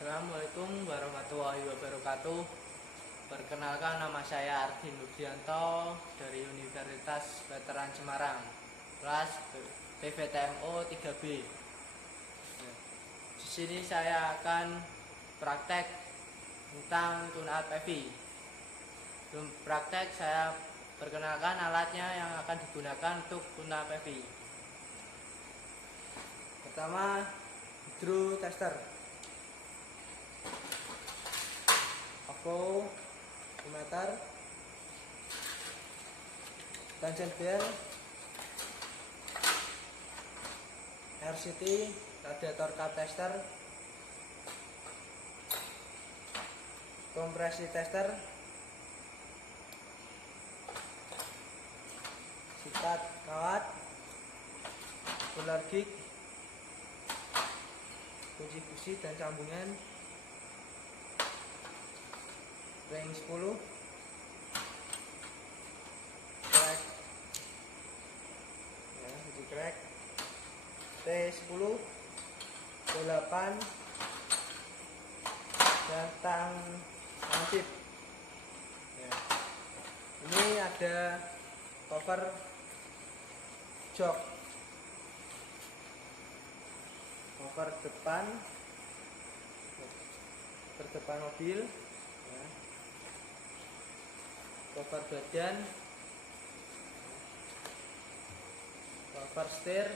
Assalamualaikum warahmatullahi wabarakatuh. Perkenalkan, nama saya Ardi Nurdianto dari Universitas Veteran Semarang, kelas PVTMO 3B. Di sini saya akan praktek tentang tune-up PV. Sebelum praktek, saya perkenalkan alatnya yang akan digunakan untuk tune-up PV. Pertama, hydro tester, meter, tension bell, RCT, radiator cap tester, kompresi tester, sikat kawat, ular gig, kunci busi dan sambungan, ring 10, crack, ya, kunci crack, T10, T8, dan tang lancip. Ya. Ini ada cover jok, cover depan mobil, ya. Cover badan, cover setir,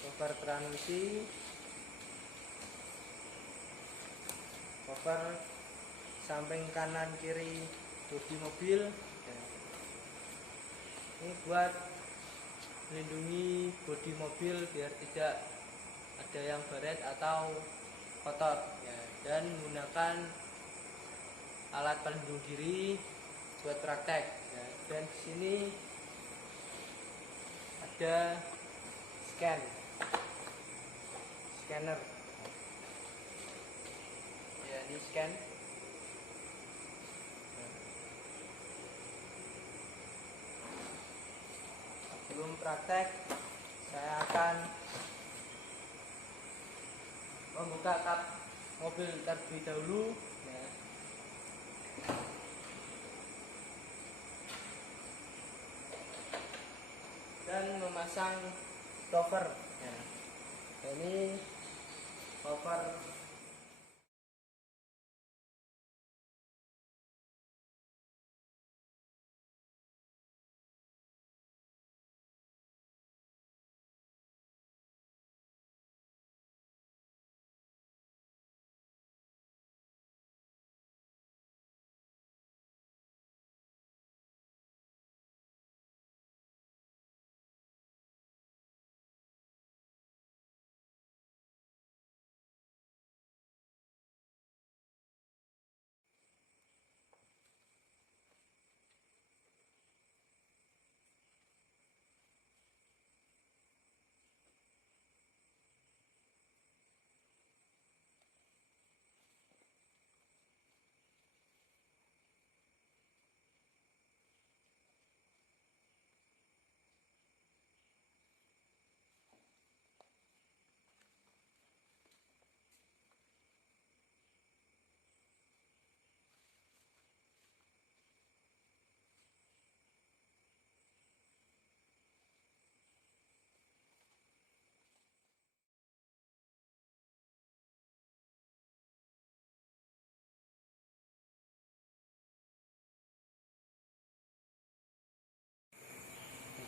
cover transmisi, cover samping kanan kiri bodi mobil, ya. Ini buat melindungi bodi mobil biar tidak ada yang baret atau kotor, ya. Dan menggunakan alat pelindung diri buat praktek, ya. Dan di sini ada scanner, ya, ini scan. Sebelum praktek, saya akan membuka kap mobil terlebih dahulu, ya. Dan memasang cover, ya. Ini cover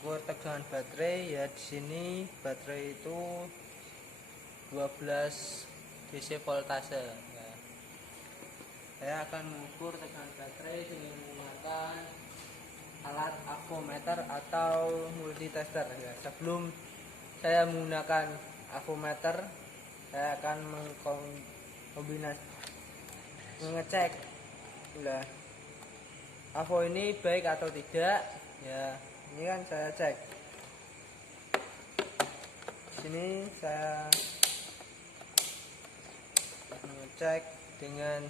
ukur tegangan baterai, ya. Di sini baterai itu 12 DC voltase, ya. Saya akan mengukur tegangan baterai dengan menggunakan alat avometer atau multitester, ya. Sebelum saya menggunakan avometer, saya akan mengecek avo ini baik atau tidak, ya. Ini kan saya cek. Sini saya mengecek dengan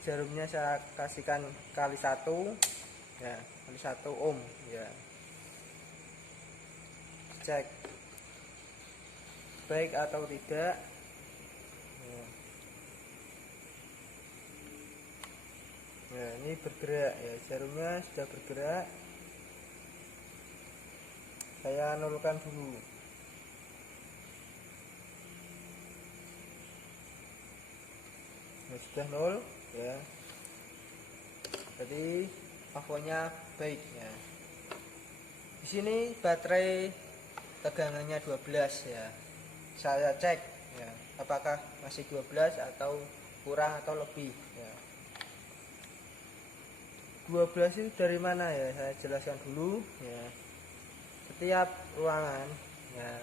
jarumnya, saya kasihkan kali 1, ya, kali 1 ohm, ya. Cek. baik atau tidak. Ya. Nah, ini bergerak ya, jarumnya sudah bergerak. Saya nolkan dulu. Nah, sudah nol ya. Jadi pokoknya baik ya. Di sini baterai tegangannya 12 ya. Saya cek ya, apakah masih 12 atau kurang atau lebih ya. 12 itu dari mana ya? Saya jelaskan dulu ya. Setiap ruangan ya,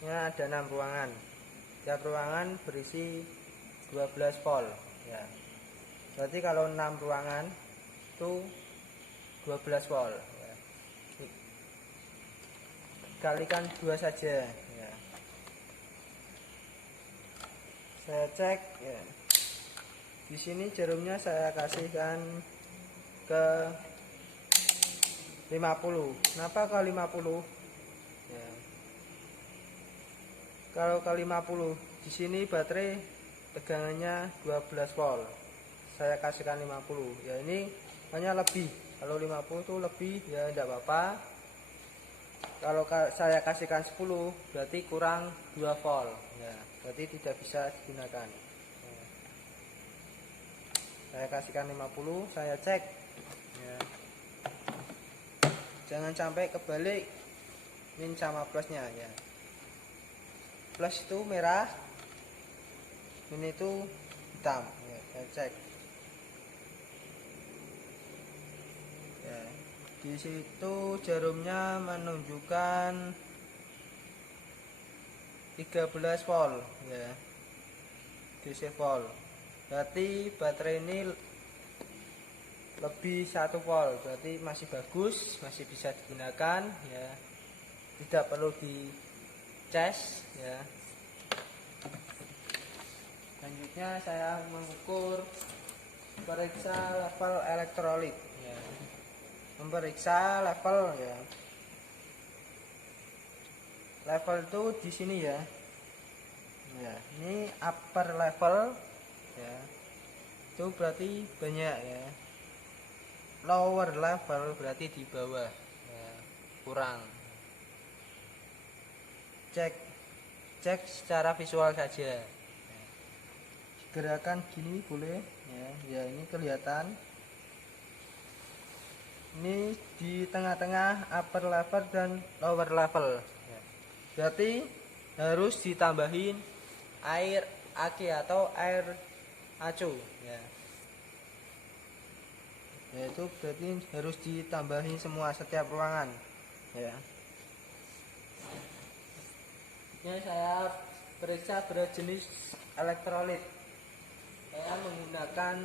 ini ada 6 ruangan. Setiap ruangan berisi 12 volt ya. Berarti kalau 6 ruangan itu 12 volt ya. Kalikan 2 saja ya. Saya cek ya. Di sini jarumnya saya kasihkan ke 50. Kenapa ke 50? Ya. Kalau ke 50, di sini baterai tegangannya 12 volt. Saya kasihkan 50. Ya ini hanya lebih. Kalau 50 itu lebih ya tidak apa-apa. Kalau saya kasihkan 10 berarti kurang 2 volt. Ya, berarti tidak bisa digunakan. Ya. Saya kasihkan 50, saya cek. Ya. Jangan sampai kebalik min sama plusnya ya. Plus itu merah, min itu hitam ya, saya cek ya. Di situ jarumnya menunjukkan 13 volt ya, DC volt. Berarti baterai ini lebih 1 volt, berarti masih bagus, masih bisa digunakan ya, tidak perlu di cas ya. Selanjutnya saya mengukur, periksa level elektrolit ya. Memeriksa level ya. Level itu di sini ya. Ya, ini upper level ya. Itu berarti banyak ya. Lower level berarti di bawah ya, kurang. Cek secara visual saja. Gerakan gini boleh ya, ya ini kelihatan. Ini di tengah-tengah upper level dan lower level ya. Berarti harus ditambahin air aki atau air acu ya. Yaitu berarti harus ditambahi semua setiap ruangan ya. Ini saya periksa berjenis elektrolit. Saya menggunakan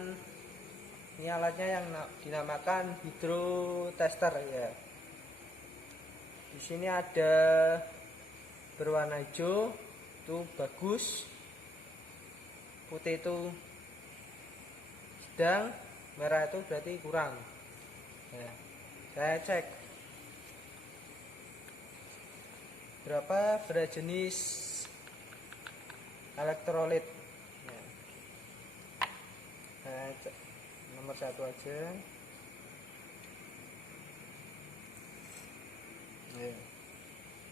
ini alatnya yang dinamakan hidrotester ya. Di sini ada berwarna hijau itu bagus, putih itu sedang, merah itu berarti kurang ya. Saya cek berapa jenis elektrolit ya. Saya cek nomor 1 aja ya.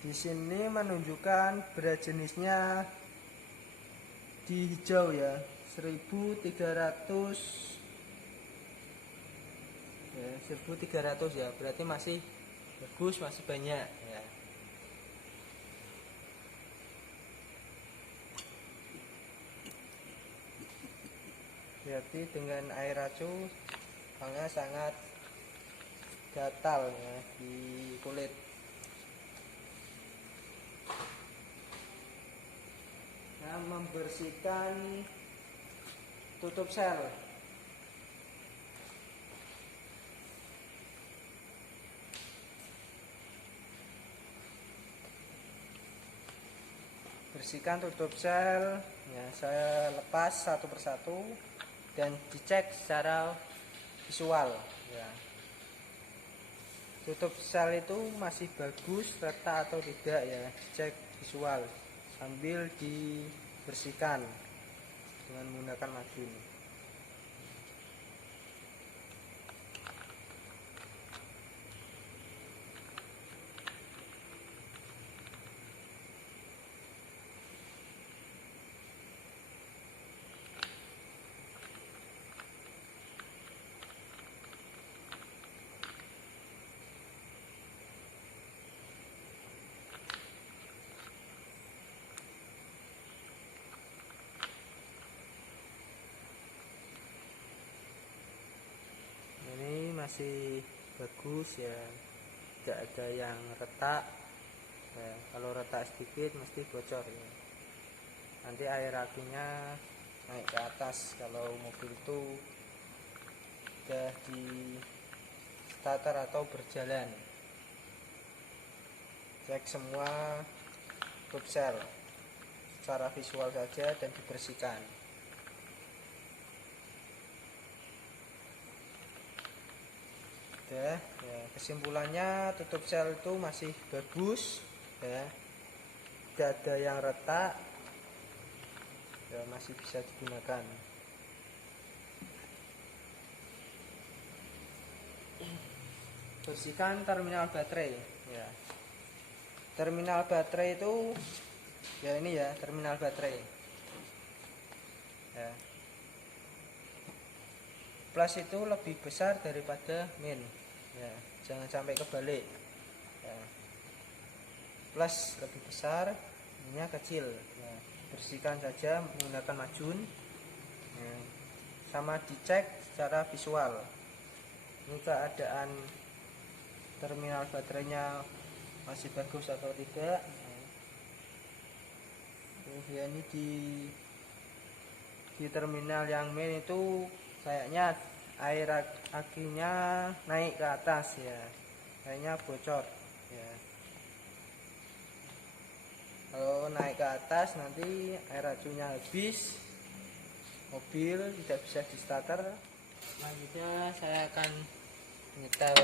Di sini menunjukkan berat jenisnya di hijau ya, 1300 ya, 1300 ya, berarti masih bagus, masih banyak ya. Berarti dengan air acu sangat gatal ya di kulit. Nah, membersihkan tutup sel. Bersihkan tutup sel ya, saya lepas satu persatu dan dicek secara visual ya. Tutup sel itu masih bagus retak atau tidak ya, dicek visual sambil dibersihkan dengan menggunakan majun. Ini masih bagus ya, tidak ada yang retak ya. Kalau retak sedikit mesti bocor ya. Nanti air akinya naik ke atas kalau mobil itu sudah di starter atau berjalan. Cek semua tube sel secara visual saja dan dibersihkan. Ya, kesimpulannya tutup sel itu masih bagus ya, tidak ada yang retak ya, masih bisa digunakan. Bersihkan terminal baterai ya. Terminal baterai itu ya, ini ya terminal baterai ya. Plus itu lebih besar daripada min ya, jangan sampai kebalik ya. Plus lebih besar, minnya kecil ya. Bersihkan saja menggunakan majun ya. Sama dicek secara visual ini keadaan terminal baterainya masih bagus atau tidak ya. Ini di terminal yang main itu kayaknya air akinya naik ke atas ya, kayaknya bocor ya. Kalau naik ke atas nanti air acunya habis, mobil tidak bisa di starter. Selanjutnya saya akan menyetel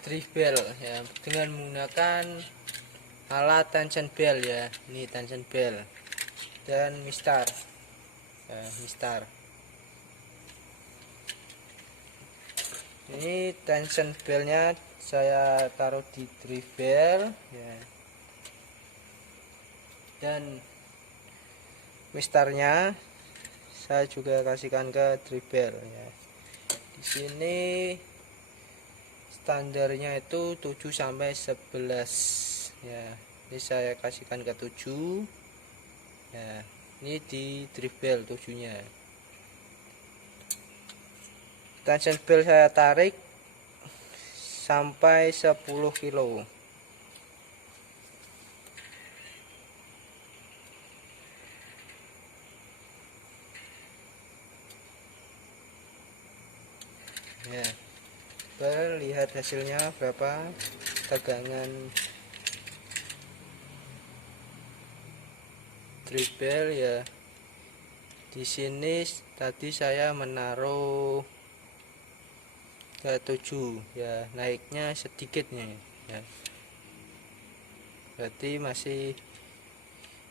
drive bell ya, dengan menggunakan alat tension bell ya. Ini tension bell dan mistar ya, mistar. Ini tension bellnya saya taruh di drive bell ya, dan mistarnya saya juga kasihkan ke drive bell ya. Di sini standarnya itu 7 sampai 11 ya. Ini saya kasihkan ke 7 ya. Ini di drive bell 7-nya. Tension bell saya tarik sampai 10 kilo. Ya, lihat hasilnya berapa tegangan drive bell ya. Di sini tadi saya menaruh ke 7 ya, naiknya sedikit nih ya. Berarti masih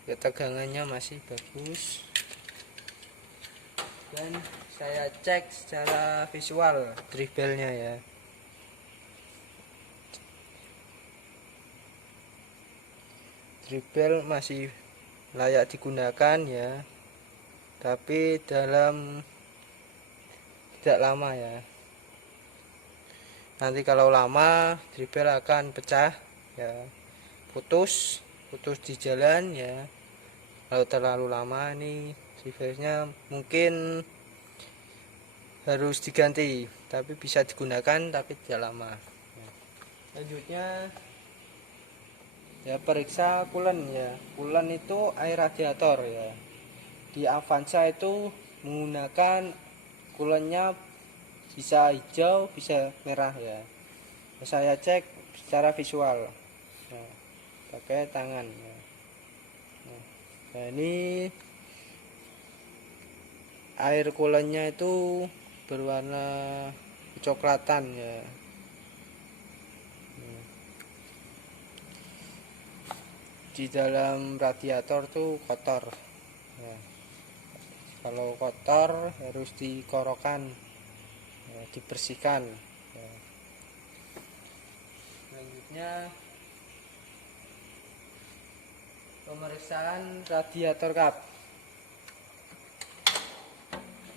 ketegangannya masih bagus. Dan saya cek secara visual drive bellnya ya. Drive bell masih layak digunakan ya, tapi dalam tidak lama ya. Nanti kalau lama drive bell akan pecah ya, putus di jalan ya. Kalau terlalu lama ini drive bellnya mungkin harus diganti, tapi bisa digunakan tapi tidak lama ya. Selanjutnya ya, periksa coolant ya. Coolant itu air radiator ya. Di Avanza itu menggunakan coolantnya bisa hijau bisa merah ya. Saya cek secara visual ya, pakai tangan ya. Nah, ini air coolantnya itu berwarna kecoklatan ya. Nah, 'Oke, di dalam radiator tuh kotor ya. Kalau kotor harus dikorokan ya, dibersihkan ya. Selanjutnya pemeriksaan radiator kap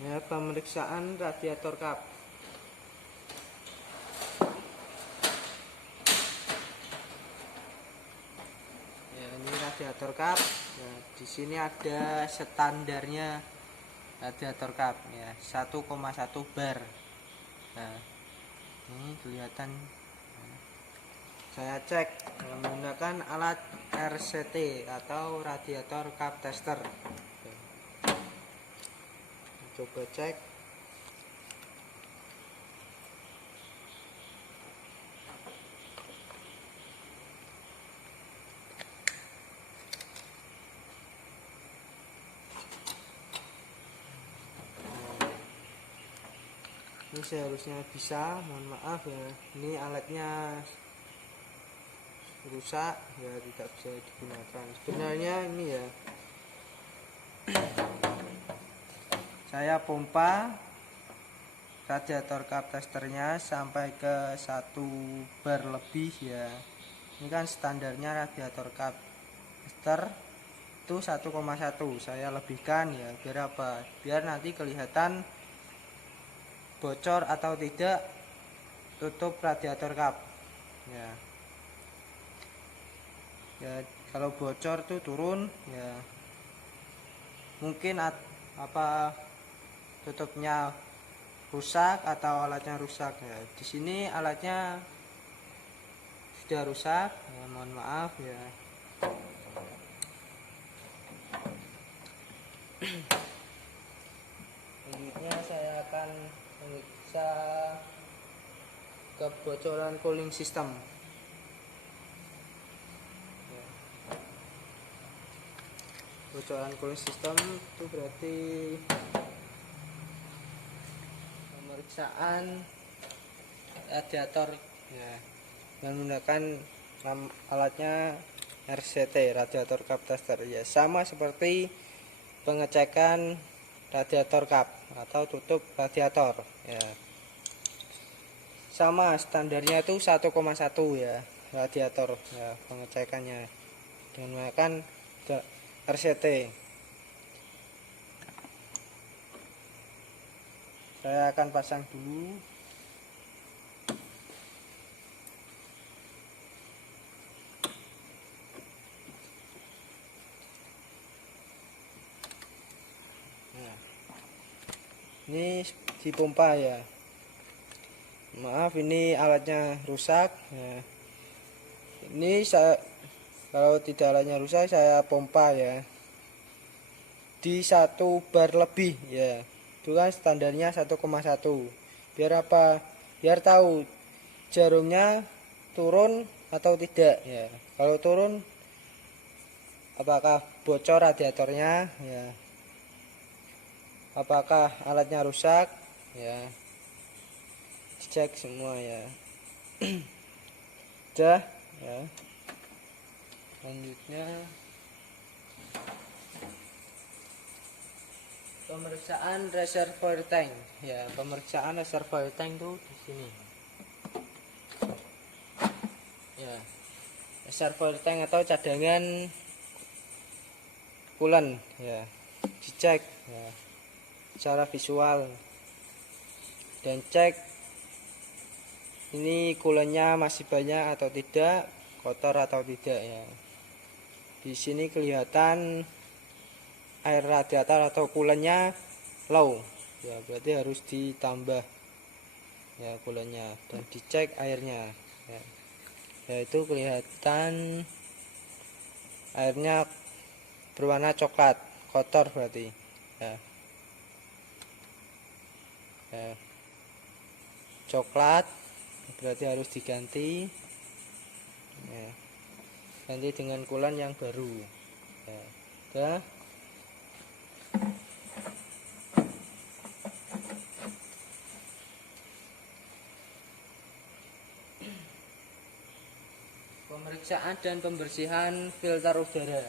ya, pemeriksaan radiator kap. Ya, ini radiator kap ya, di sini ada standarnya radiator kap ya, 1,1 bar. Nah, ini kelihatan. Saya cek menggunakan alat RCT atau radiator kap tester. Coba cek. Ini seharusnya bisa, mohon maaf ya, ini alatnya rusak ya, tidak bisa digunakan. Sebenarnya ini ya, saya pompa radiator kap testernya sampai ke 1 bar lebih ya. Ini kan standarnya radiator kap tester itu 1,1, saya lebihkan ya, biar apa? Biar nanti kelihatan bocor atau tidak tutup radiator kap ya. Ya, kalau bocor tuh turun ya, mungkin apa tutupnya rusak atau alatnya rusak ya. Di sini alatnya sudah rusak ya, mohon maaf ya. Selanjutnya saya akan memeriksa kebocoran cooling system. Bocoran cooling system itu berarti pemeriksaan radiator ya, menggunakan alatnya RCT, radiator kap tester ya, sama seperti pengecekan radiator kap atau tutup radiator ya, sama standarnya itu 1,1 ya radiator ya, pengecekannya dengan menggunakan RCT. Saya akan pasang dulu. Nah, ini dipompa ya. Maaf, ini alatnya rusak ya. Ini kalau tidak alatnya rusak, saya pompa ya di 1 bar lebih ya. Itu kan standarnya 1,1. Biar apa? Biar tahu jarumnya turun atau tidak ya. Kalau turun, apakah bocor radiatornya ya, apakah alatnya rusak ya, dicek semua ya. Udah ya. Selanjutnya pemeriksaan reservoir tank ya, pemeriksaan reservoir tank tuh di sini ya, reservoir tank atau cadangan coolant ya, dicek ya secara visual dan cek ini coolantnya masih banyak atau tidak, kotor atau tidak ya. Di sini kelihatan air radiator atau coolantnya low ya, berarti harus ditambah ya coolantnya, dan dicek airnya ya. Yaitu kelihatan airnya berwarna coklat, kotor berarti ya. Ya, coklat berarti harus diganti ya, ganti dengan coolant yang baru ya. Udah. pemeriksaan dan pembersihan filter udara.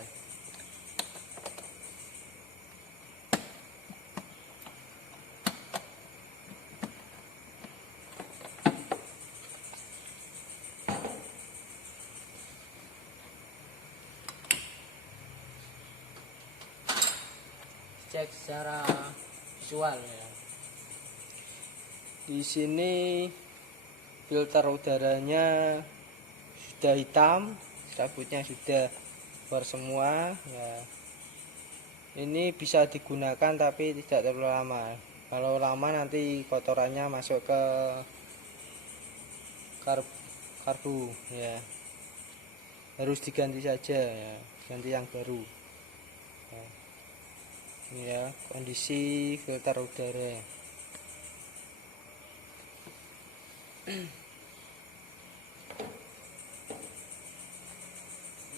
Cek secara visual ya. Di sini filter udaranya sudah hitam, sabutnya sudah keluar semua ya. Ini bisa digunakan tapi tidak terlalu lama. Kalau lama nanti kotorannya masuk ke karbu ya. Harus diganti saja ya, ganti yang baru ya. Ini ya kondisi filter udara.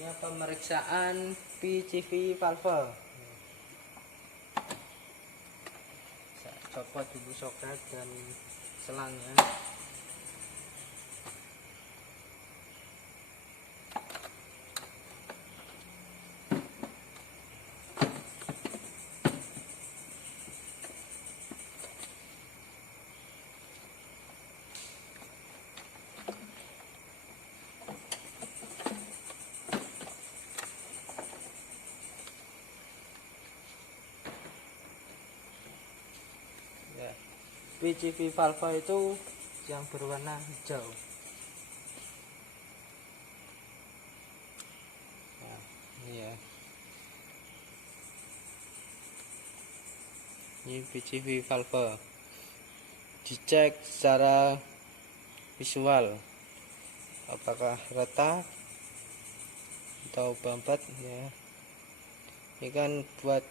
Ini pemeriksaan PCV valve. Saya copot dulu soket dan selangnya. PCV valve itu yang berwarna hijau. Nah, ini ya. Ini PCV valve. Dicek secara visual apakah retak atau bambat ya. Ini kan buat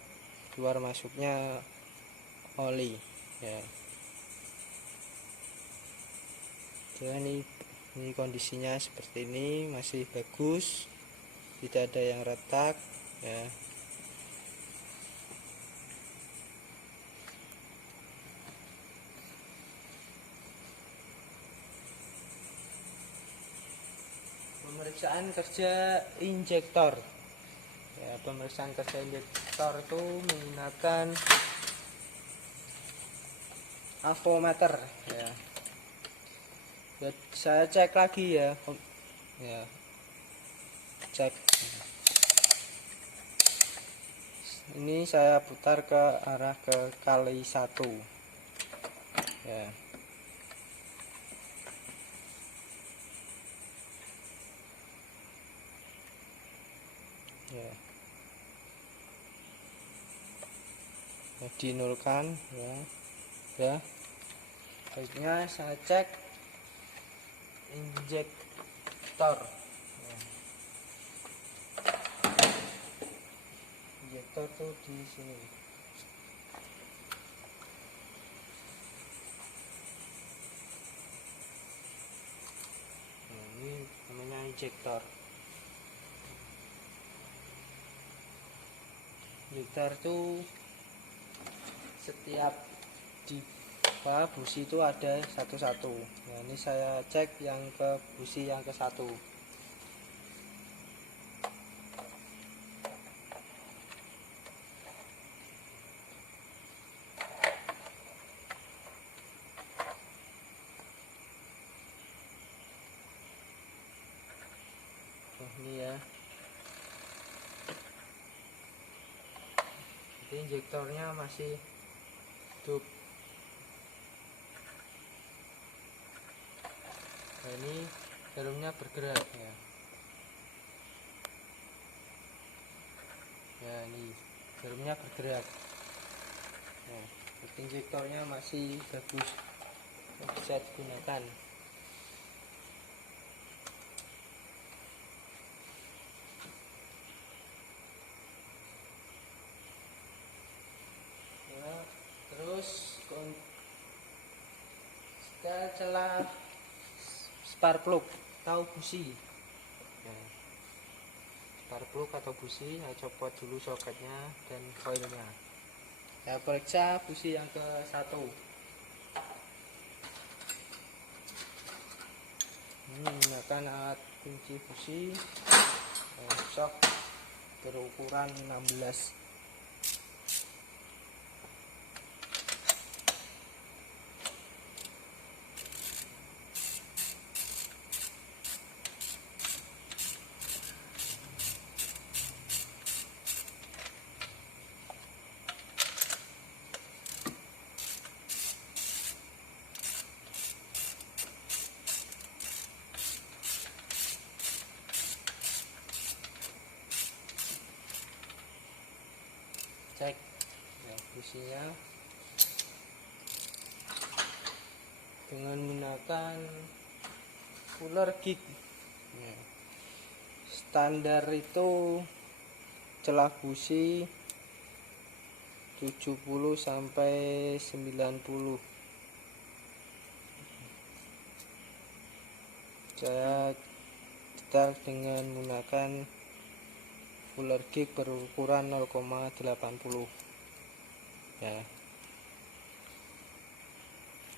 keluar masuknya oli ya. Jadi ini kondisinya seperti ini, masih bagus, tidak ada yang retak ya. Pemeriksaan kerja injektor ya. Pemeriksaan kerja injektor itu menggunakan avometer ya. Saya cek lagi ya, cek. Ini saya putar ke arah ke kali 1 ya. Ya, dinolkan ya. Ya, baiknya saya cek injektor ya. Injektor tuh di sini. Nah, ini namanya injektor. Injektor tuh setiap di busi itu ada satu-satu. Nah, ini saya cek yang ke busi yang ke 1. Ini ya. Jadi injektornya masih hidup. Nah, ini jarumnya bergerak ya. Ya, ini jarumnya bergerak. Nah, injektornya masih bagus, bisa digunakan. Ya, terus kita celah spark plug atau busi ya. Spark plug atau busi, saya copot dulu soketnya dan koilnya. Saya periksa busi yang ke 1. Ini menggunakan alat kunci busi sok berukuran 16. Cek ya, businya dengan menggunakan fuller gig ya. Standar itu celah busi 70 sampai 90. Saya cetak dengan menggunakan fuller gig berukuran 0,80 ya.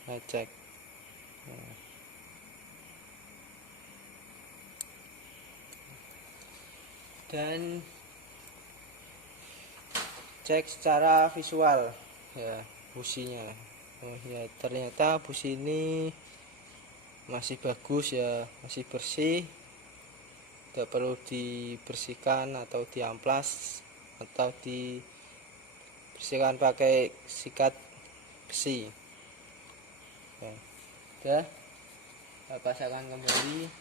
Nah, cek nah. Dan cek secara visual ya businya. Oh ya, ternyata busi ini masih bagus ya, masih bersih, tidak perlu dibersihkan atau diamplas atau dibersihkan pakai sikat besi ya. Udah, saya pasangkan kembali.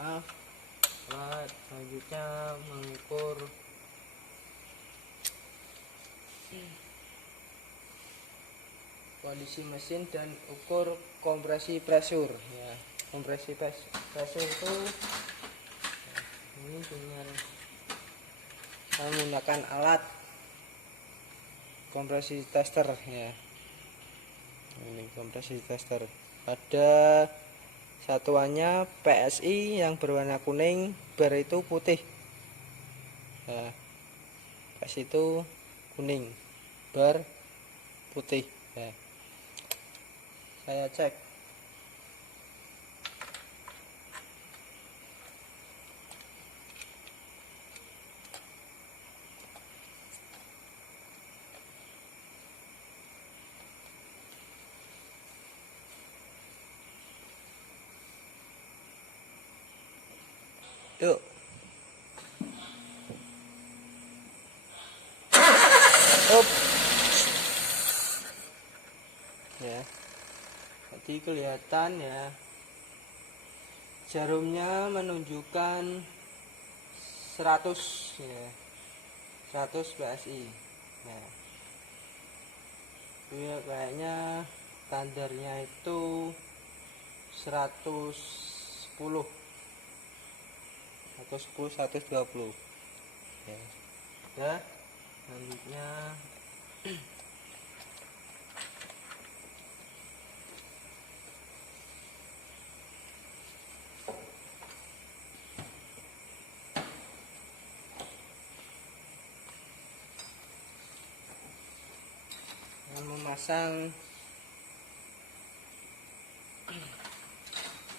Maaf, selanjutnya mengukur kondisi mesin dan ukur kompresi pressure ya. Kompresi pressure itu ini dengan menggunakan alat kompresi tester ya. Ini kompresi tester, ada satuannya PSI yang berwarna kuning, bar itu putih. Nah, PSI itu kuning, bar putih. Nah, saya cek. Yuk. Up. Ya. Jadi kelihatan ya. Jarumnya menunjukkan 100 ya. 100 PSI. Nah. Ya, kayaknya standarnya itu 110. 120 ya. Udah, selanjutnya dengan memasang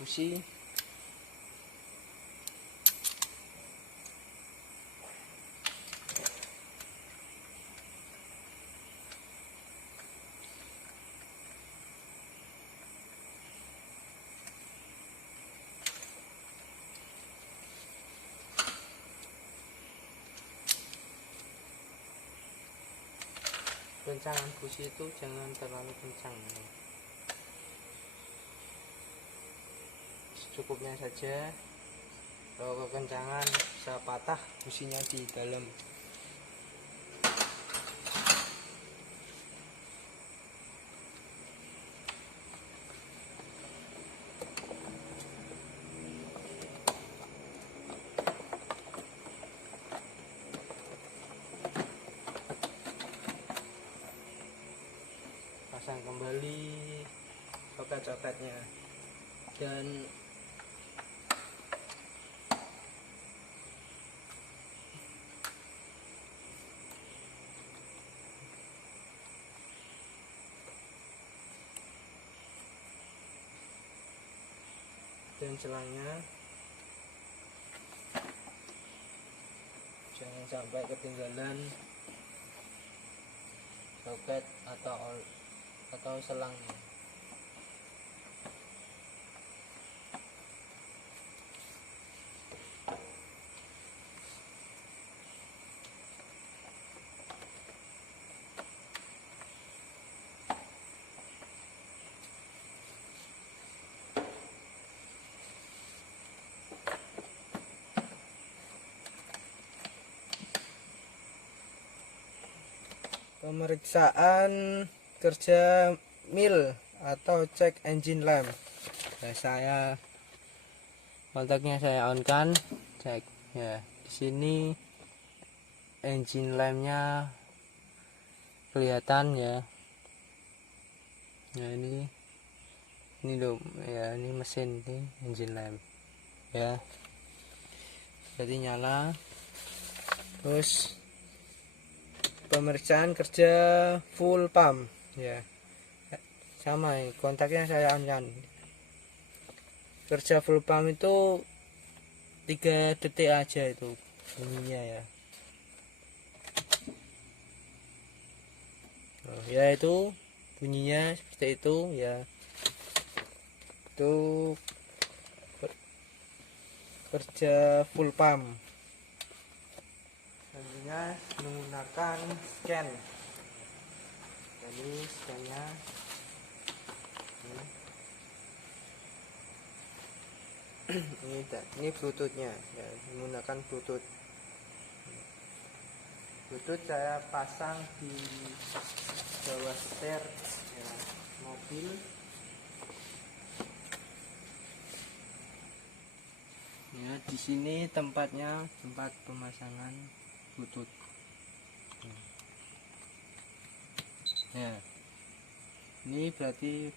busi kencangan busi itu jangan terlalu kencang, secukupnya saja. Kalau kekencangan bisa patah businya di dalam. Pasang kembali soket-soketnya. dan selangnya jangan sampai ketinggalan soket atau selangnya. Pemeriksaan kerja mil atau cek engine lamp. Nah, kontaknya saya on kan, cek ya. Di sini engine lampnya kelihatan ya. Nah ini loh ya, ini mesin, ini engine lamp ya. Jadi nyala. Terus pemeriksaan kerja full pump ya, sama ya, kontaknya saya on kan. Kerja full pump itu 3 detik aja itu bunyinya ya. Oh, ya itu bunyinya seperti itu ya. Itu kerja full pump. Selanjutnya menggunakan scan. Jadi scannya ini bluetoothnya ya, menggunakan bluetooth. Bluetooth saya pasang di bawah setir ya, mobil. Ya, di sini tempatnya, tempat pemasangan bluetooth. Ya, ini berarti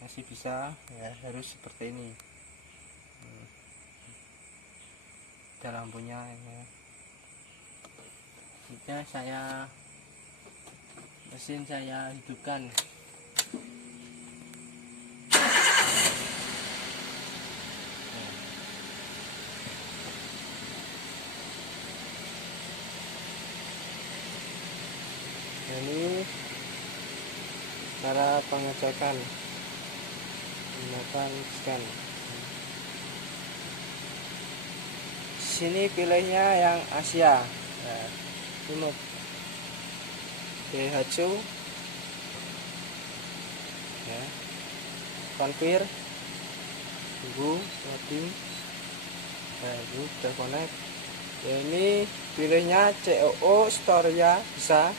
masih bisa ya, harus seperti ini. Ada lampunya ya. Selanjutnya mesin saya hidupkan. Ini cara pengecekan menggunakan scan. Sini pilihnya yang Asia ya, ini Daihatsu ya, konfir, tunggu loading, itu terkonek ya. Ini pilihnya COO Storia, bisa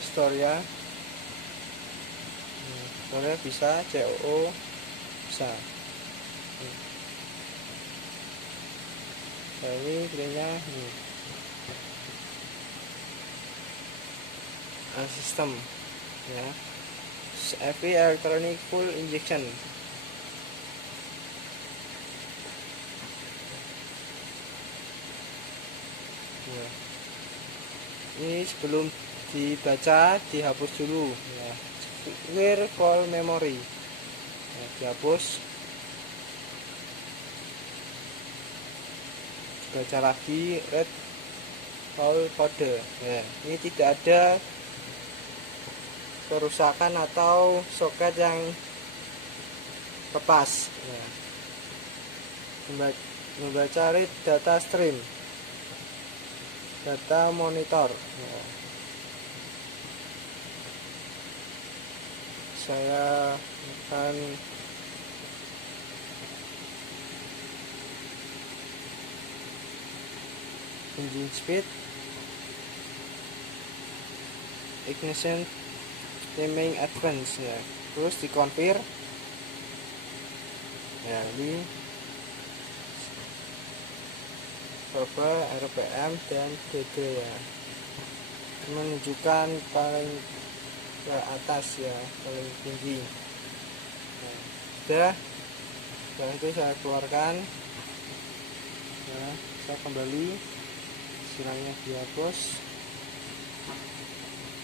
Storia bisa, COO bisa. Nah, ini pilihnya sistem ya, EV electronic full injection ya. Ini sebelum dibaca dihapus dulu ya, clear call memory ya, dihapus, baca lagi, read call code ya. Ini tidak ada kerusakan atau soket yang lepas ya. Membaca read data stream, data monitor ya. Saya akan engine speed, ignition, timing advance ya. Terus dikonfir ya, ini coba RPM dan DD ya, menunjukkan paling ke atas ya, paling tinggi. Nah, sudah Setelah itu saya keluarkan ya, saya kembali silangnya dihapus.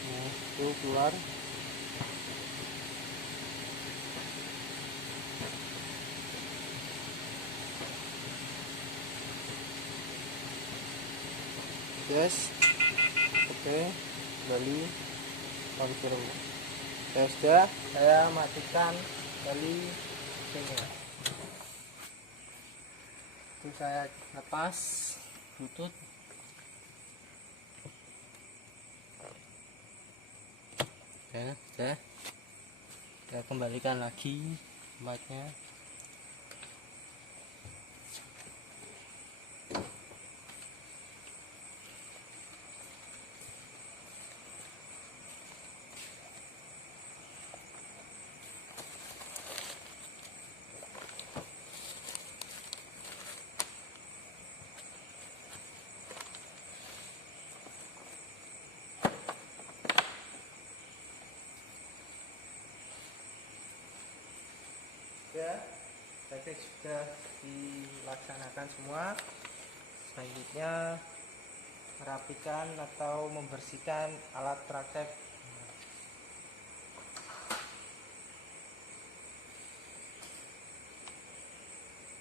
Nah, itu keluar. Yes, oke, kembali confirm. Ya sudah, saya matikan kembali sini. Itu saya lepas bluetooth. Ya, saya kembalikan lagi tempatnya. Ya, praktek sudah dilaksanakan semua. Selanjutnya merapikan atau membersihkan alat praktek.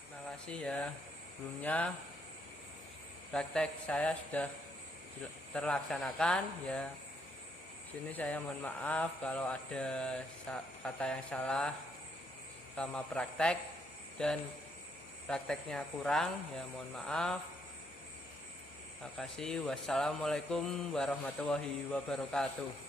Terima kasih ya, sebelumnya praktek saya sudah terlaksanakan ya. Sini saya mohon maaf kalau ada kata yang salah sama praktek dan prakteknya kurang ya, mohon maaf. Terima kasih. Wassalamualaikum warahmatullahi wabarakatuh.